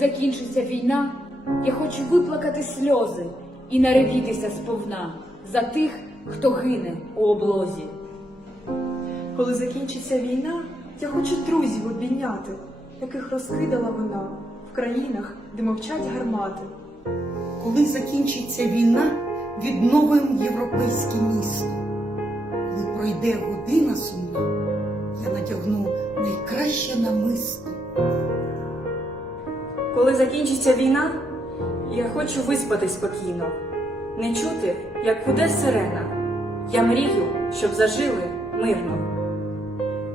закінчиться війна, я хочу виплакати сльози і наревітися сповна за тих, хто гине у облозі. Коли закінчиться війна, я хочу друзів обійняти, яких розкидала вона в країнах, де мовчать гармати. Коли закінчиться війна, відновим європейське місто. Коли пройде година сумна, я надягну найкраще намисто. Коли закінчиться війна, я хочу виспати спокійно, не чути, як буде сирена. Я мрію, щоб зажили мирно.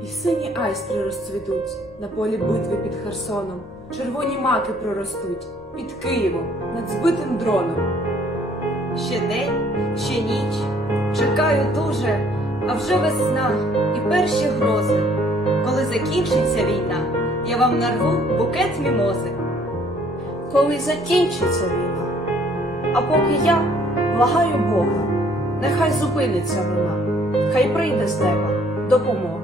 І сині айстри розцвітуть на полі битви під Херсоном. Червоні маки проростуть під Києвом над збитим дроном. Ще день, ще ніч чекаю дуже, а вже весна і перші грози. Коли закінчиться війна, я вам нарву букет мімо коли закінчиться війна. А поки я благаю Бога, нехай зупиниться вона, хай прийде з неба допомога.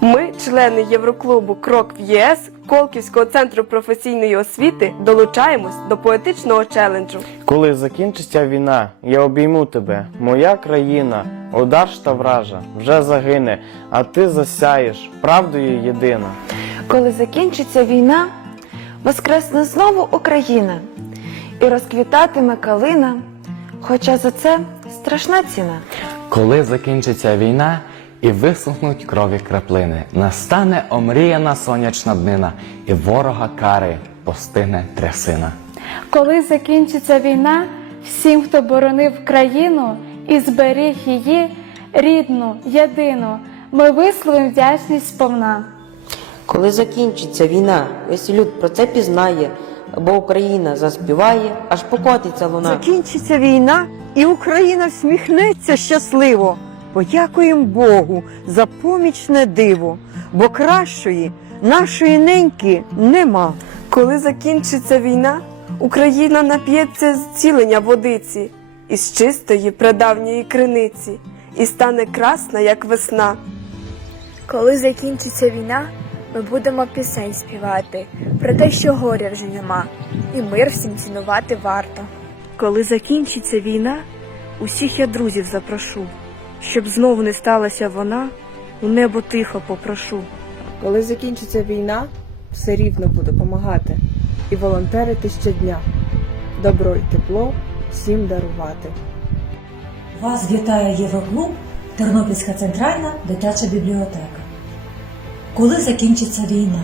Ми, члени Євроклубу Крок в ЄС Колківського центру професійної освіти, долучаємось до поетичного челенджу. Коли закінчиться війна, я обійму тебе. Моя країна, одарш та вража, вже загине, а ти засяєш правдою єдина. Коли закінчиться війна, Воскресне знову Україна і розквітатиме калина, хоча за це страшна ціна. Коли закінчиться війна і висохнуть крові краплини, настане омріяна сонячна днина, і ворога кари постигне трясина. Коли закінчиться війна, всім, хто боронив країну і зберіг її, рідну, єдину, ми висловимо вдячність повна. Коли закінчиться війна, весь люд про це пізнає, бо Україна заспіває, аж покотиться луна. Закінчиться війна, і Україна всміхнеться щасливо. Подякуємо Богу за помічне диво, бо кращої нашої неньки нема. Коли закінчиться війна, Україна нап'ється з цілення водиці, із чистої прадавньої криниці, і стане красна, як весна. Коли закінчиться війна ми будемо пісень співати про те, що горя вже нема, і мир всім цінувати варто. Коли закінчиться війна, усіх я друзів запрошу, щоб знову не сталася вона, у небо тихо попрошу. Коли закінчиться війна, все рівно буду помагати і волонтерити щодня, добро і тепло всім дарувати. Вас вітає Євроклуб, Тернопільська центральна дитяча бібліотека коли закінчиться війна.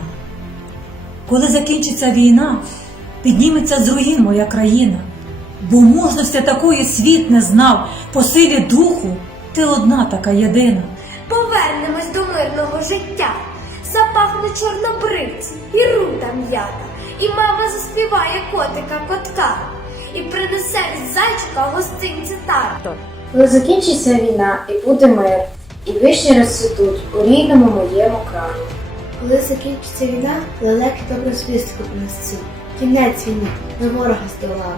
Коли закінчиться війна, підніметься з руїн моя країна, бо мужності такої світ не знав, по силі духу ти одна така єдина. Повернемось до мирного життя, запахне чорнобривці і рута м'ята, і мама заспіває котика котка і принесе зайчика гостинці тато. Коли закінчиться війна і буде мир. І вишні розцвітуть у рідному моєму краю. Коли закінчиться війна, лелеки добру звістку принесуть. Кінець війни на ворога здолав.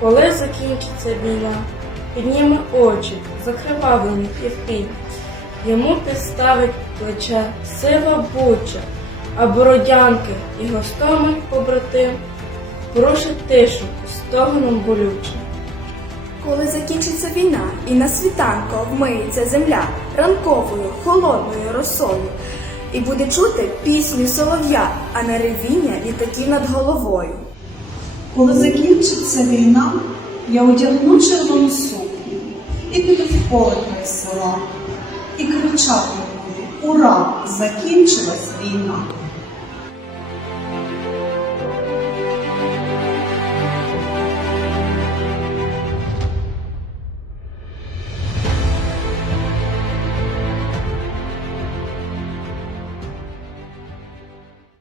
Коли закінчиться війна, підніме очі, закривавлені півки. Йому підставить плече сива буча, а бородянки і гостомить побратим порушить тишу стогоном болючим. Коли закінчиться війна, і на світанку обмиється земля ранковою холодною росою, і буде чути пісню солов'я, а не ревіння літаків над головою. Коли закінчиться війна, я одягну червону сукню і піду в поле край села, і кричати буду Ура! Закінчилась війна!